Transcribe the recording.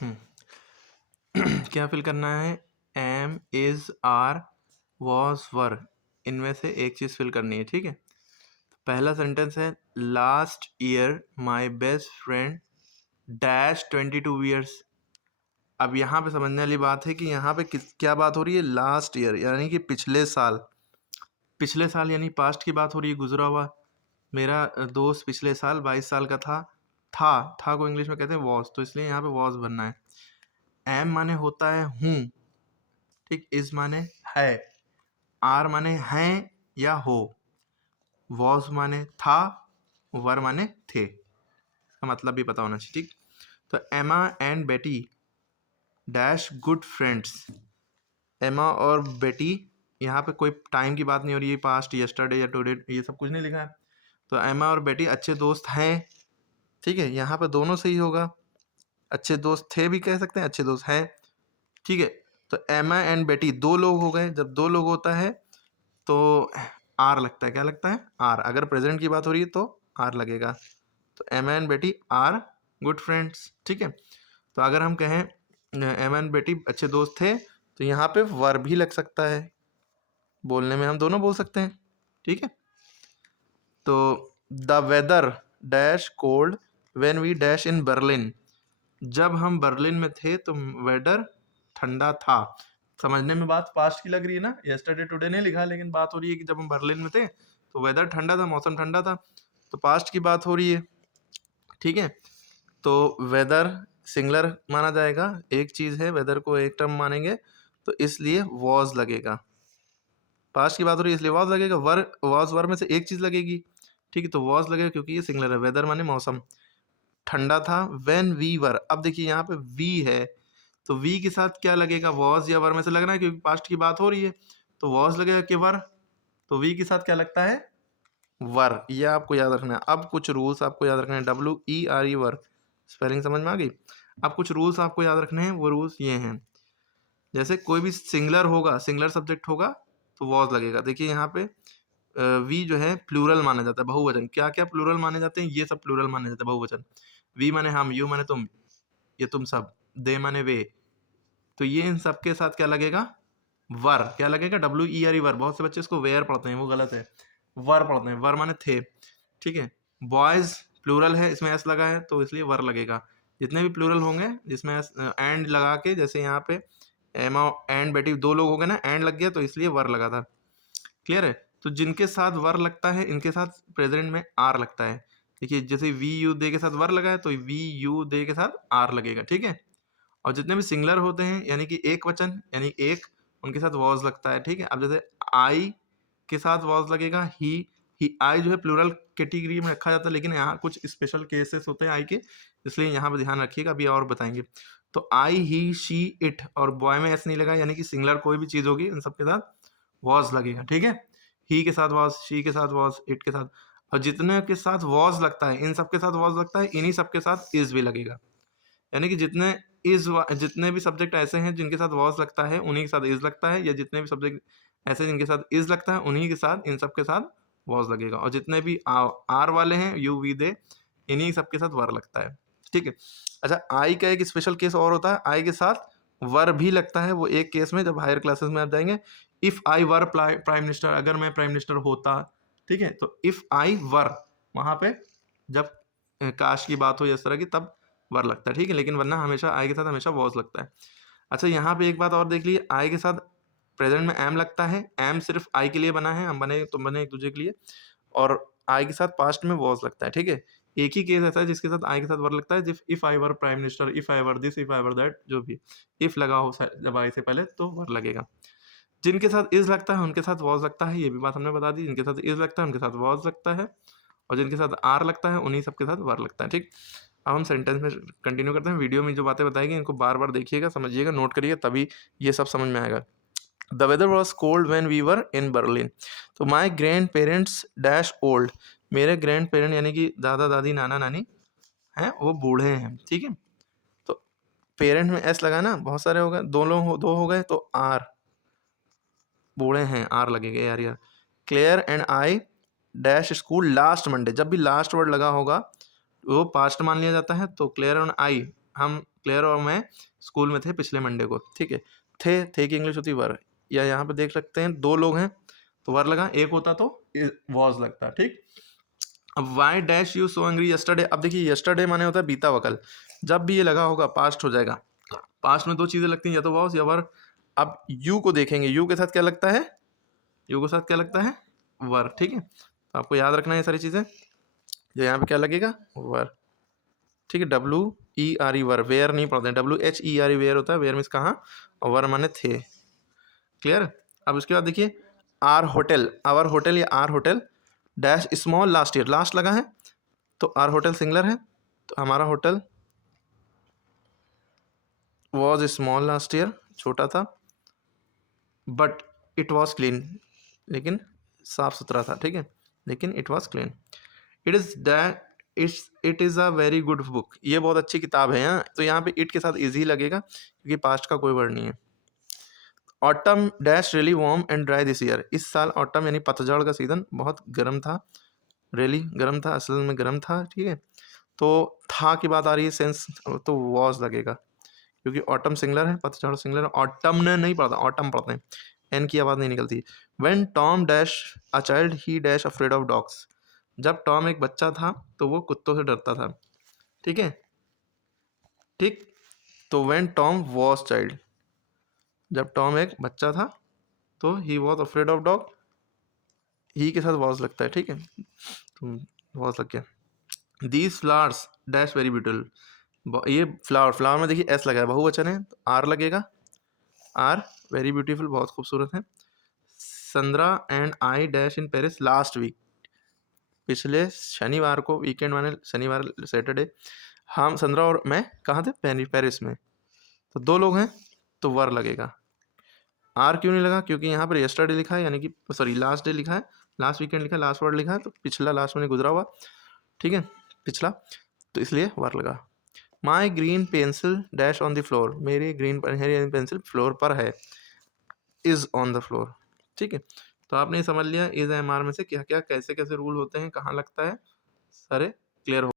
हम्म, क्या फिल करना है? एम, इज, आर, वॉज, वर, इनमें से एक चीज़ फिल करनी है। ठीक है, पहला सेंटेंस है last year my best friend dash 22 years. अब यहाँ पे समझने वाली बात है कि यहाँ पे क्या बात हो रही है? लास्ट ईयर यानी कि पिछले साल। पिछले साल यानी पास्ट की बात हो रही है, गुजरा हुआ। मेरा दोस्त पिछले साल 22 साल का था को इंग्लिश में कहते हैं वॉज, तो इसलिए यहाँ पे वॉज बनना है। एम माने होता है हूँ, ठीक। इज माने है, आर माने हैं या हो, वॉज माने था, वर माने थे। इसका मतलब भी पता होना चाहिए, ठीक। तो एमा एंड बेटी डैश गुड फ्रेंड्स। एमा और बेटी, यहाँ पे कोई टाइम की बात नहीं हो रही है, पास्ट, यस्टरडे या टुडे, ये सब कुछ नहीं लिखा है। तो एमा और बेटी अच्छे दोस्त हैं, ठीक है। यहाँ पे दोनों सही होगा, अच्छे दोस्त थे भी कह सकते हैं, अच्छे दोस्त हैं, ठीक है। तो एमा एंड बेटी दो लोग हो गए। जब दो लोग होता है तो आर लगता है। क्या लगता है? आर। अगर प्रेजेंट की बात हो रही है तो आर लगेगा। तो एमा एंड बेटी आर गुड फ्रेंड्स, ठीक है। तो अगर हम कहें एमा एंड बेटी अच्छे दोस्त थे, तो यहाँ पे वर भी लग सकता है। बोलने में हम दोनों बोल सकते हैं, ठीक है। तो the weather dash cold when we dash in Berlin. जब हम बर्लिन में थे तो वेदर ठंडा था। समझने में बात पास्ट की लग रही है ना, यस्टरडे टुडे नहीं लिखा, लेकिन बात हो रही है कि जब हम बर्लिन में थे तो वेदर ठंडा था, मौसम ठंडा था, तो पास्ट की बात हो रही है, ठीक है। तो वेदर सिंगलर माना जाएगा, एक चीज़ है, वेदर को एक टर्म मानेंगे, तो इसलिए वॉज लगेगा। पास्ट की बात हो रही है इसलिए वॉज लगेगा। वॉज वर में से एक चीज़ लगेगी, ठीक है। तो वॉज लगेगा क्योंकि ये सिंगलर है। वेदर माने मौसम, ठंडा था व्हेन वी वर। अब देखिए यहाँ पे वी है, तो वी के साथ क्या लगेगा? वॉज या वर में से लगना है, क्योंकि पास्ट की बात हो रही है, तो वॉज लगेगा कि वर। तो वी के साथ क्या लगता है? वर। ये आपको याद रखना है। अब कुछ रूल्स आपको याद रखने हैं, WERE वर, स्पेलिंग समझ में आ गई? अब कुछ रूल्स आपको याद रखने हैं, वो रूल्स ये हैं। जैसे कोई भी सिंगलर होगा, सिंगलर सब्जेक्ट होगा, तो वॉज लगेगा। देखिए यहाँ पे वी जो है प्लूरल माना जाता है, बहुवचन। क्या क्या प्लूरल माने जाते हैं? ये सब प्लूरल माने जाते हैं, बहुवचन। वी माने हम, यू माने तुम, ये तुम सब, दे माने वे। तो ये इन सब के साथ क्या लगेगा? वर। क्या लगेगा? WERE वर। बहुत से बच्चे इसको वेयर पढ़ते हैं, वो गलत है, वर पढ़ते हैं। वर माने थे, ठीक है। बॉयज प्लूरल है, इसमें एस लगा है तो इसलिए वर लगेगा। जितने भी प्लूरल होंगे जिसमें एंड लगा के, जैसे यहाँ पे एमा एंड बेटी दो लोग हो गए ना, एंड लग गया तो इसलिए वर लगा था। क्लियर है? तो जिनके साथ वर लगता है इनके साथ प्रेजेंट में आर लगता है। देखिए जैसे वी यू दे के साथ वर लगा है तो वी यू दे के साथ आर लगेगा, ठीक है। और जितने भी सिंगलर होते हैं यानी कि एक वचन यानी एक, उनके साथ वॉज लगता है, ठीक है। अब जैसे आई के साथ वॉज लगेगा, ही आई जो है प्लूरल कैटेगरी में रखा जाता है, लेकिन यहाँ कुछ स्पेशल केसेस होते हैं आई के, इसलिए यहाँ पे ध्यान रखिएगा, अभी और बताएंगे। तो आई, ही, शी, इट, और बॉय में एस नहीं लगा, यानी कि सिंगलर कोई भी चीज़ होगी इन सबके साथ वॉज लगेगा, ठीक है। ही के साथ वॉज, शी के साथ वॉज, इट के साथ, और जितने के साथ वॉज लगता है इन सबके साथ वॉज लगता है, इन्हीं सबके साथ इज भी लगेगा। यानी कि जितने भी सब्जेक्ट ऐसे हैं जिनके साथ वॉज लगता है उन्हीं के साथ इज लगता है, या जितने भी सब्जेक्ट ऐसे जिनके साथ इज लगता है उन्हीं के साथ इन सब के साथ वॉज लगेगा। और जितने भी आर वाले हैं, यू वी दे, इन्हीं सब के साथ वर लगता है, ठीक है। अच्छा, आई का एक स्पेशल केस और होता है, आई के साथ वर भी लगता है, वो एक केस में जब हायर क्लासेस में आप जाएंगे। If I were prime minister, अगर मैं प्राइम मिनिस्टर होता, ठीक है। तो इफ आई वर, वहां पे जब काश की बात हो इस तरह की, तब वर लगता है, ठीक है। लेकिन वरना हमेशा आई के साथ हमेशा वॉज लगता है। अच्छा, यहाँ पे एक बात और देख लीजिए, आई के साथ प्रेजेंट में एम लगता है। एम सिर्फ आई के लिए बना है, हम बने तुम बने एक दूसरे के लिए। और आई के साथ पास्ट में वॉज लगता है, ठीक है। एक ही केस ऐसा है जिसके साथ आई के साथ वर लगता है, if I were prime minister, if I were this, if I were that, जो भी इफ लगा हो जब आई से पहले तो वर लगेगा। जिनके साथ इज लगता है उनके साथ वॉज लगता है, ये भी बात हमने बता दी। जिनके साथ इज लगता है उनके साथ वॉज लगता है, और जिनके साथ आर लगता है उन्हीं सबके साथ वर लगता है, ठीक। अब हम सेंटेंस में कंटिन्यू करते हैं। वीडियो में जो बातें बताएगी इनको बार बार देखिएगा, समझिएगा, नोट करिएगा, तभी ये सब समझ में आएगा। The weather was cold when we were in Berlin. तो my grandparents dash old. मेरे ग्रैंड पेरेंट यानी कि दादा दादी नाना नानी हैं, वो बूढ़े हैं, ठीक है। तो पेरेंट में एस लगा ना, बहुत सारे हो गए, दो हो गए, तो आर, बूढ़े हैं, आर लगेगा यार। Clare and I dash school last Monday. जब भी लास्ट वर्ड लगा होगा वो पास्ट मान लिया जाता है, तो क्लियर एंड आई हम क्लियर और मैं स्कूल में थे पिछले मंडे को, ठीक है। थे की इंग्लिश होती वर, या यहाँ पे देख सकते हैं 2 लोग हैं तो वर लगा, एक होता तो वॉज लगता, ठीक। अब why dash you so angry yesterday, अब देखिए यस्टरडे माने होता है बीता हुआ कल, जब भी ये लगा होगा पास्ट हो जाएगा। पास्ट में 2 चीज़ें लगती हैं, या तो वॉज या वर। अब यू को देखेंगे, यू के साथ क्या लगता है, यू के साथ क्या लगता है, वर, ठीक है। तो आपको याद रखना है ये सारी चीज़ें, जो यहाँ पे क्या लगेगा, वर, ठीक है। WERE वर, वेयर नहीं पढ़ते हैं, WHERE वेयर होता है, वेयर मीन्स कहाँ, और वर माने थे, क्लियर। अब उसके बाद देखिए आर होटल, आवर होटल या our hotel dash small last year, last लगा है तो आर होटल सिंगलर है, तो हमारा hotel was small last year, छोटा था, बट इट वॉज क्लीन, लेकिन साफ सुथरा था, ठीक है, लेकिन it was clean. It is that it is a very good book, ये बहुत अच्छी किताब है। यहाँ तो यहाँ पे इट के साथ इजी लगेगा क्योंकि पास्ट का कोई वर्ड नहीं है। Autumn dash really warm and dry this year, इस साल ऑटम यानी पतझड़ का सीज़न बहुत गर्म था, रियली गर्म था, असल में गर्म था, ठीक है। तो था की बात आ रही है, सेंस तो वॉज लगेगा क्योंकि ऑटम सिंगलर है, पतझड़ सिंगलर है। ऑटम ने नहीं पढ़ता, ऑटम पढ़ते हैं, एन की आवाज़ नहीं निकलती। When Tom dash a child he dash afraid of dogs, जब टॉम एक बच्चा था तो वो कुत्तों से डरता था, ठीक है, ठीक। तो व्हेन टॉम वॉज चाइल्ड, जब टॉम एक बच्चा था तो he was afraid of dog, he के साथ वॉज लगता है, ठीक है, तो वॉज लग गया। These flowers dash very beautiful, ये फ्लावर, फ्लावर में देखिए एस लगा है, बहुवचन है तो आर लगेगा, आर वेरी ब्यूटीफुल, बहुत खूबसूरत है। Sandra and I dash in Paris last week, पिछले शनिवार को, वीकेंड माने शनिवार सैटरडे, हम संद्रा और मैं कहाँ थे, पेरिस में, तो 2 लोग हैं तो वर लगेगा। आर क्यों नहीं लगा, क्योंकि यहाँ पर यस्टरडे लिखा है, यानी कि सॉरी लास्ट डे लिखा है, लास्ट वीकेंड लिखा है, लास्ट वर्ड लिखा है, तो पिछला लास्ट में गुजरा हुआ, ठीक है, पिछला, तो इसलिए वर लगा। माई green pencil dash on the floor, मेरी ग्रीन पेंसिल फ्लोर पर है, इज ऑन द फ्लोर, ठीक है। तो आपने समझ लिया इज एम आर में से क्या क्या कैसे कैसे रूल होते हैं, कहाँ लगता है, सारे क्लियर हो।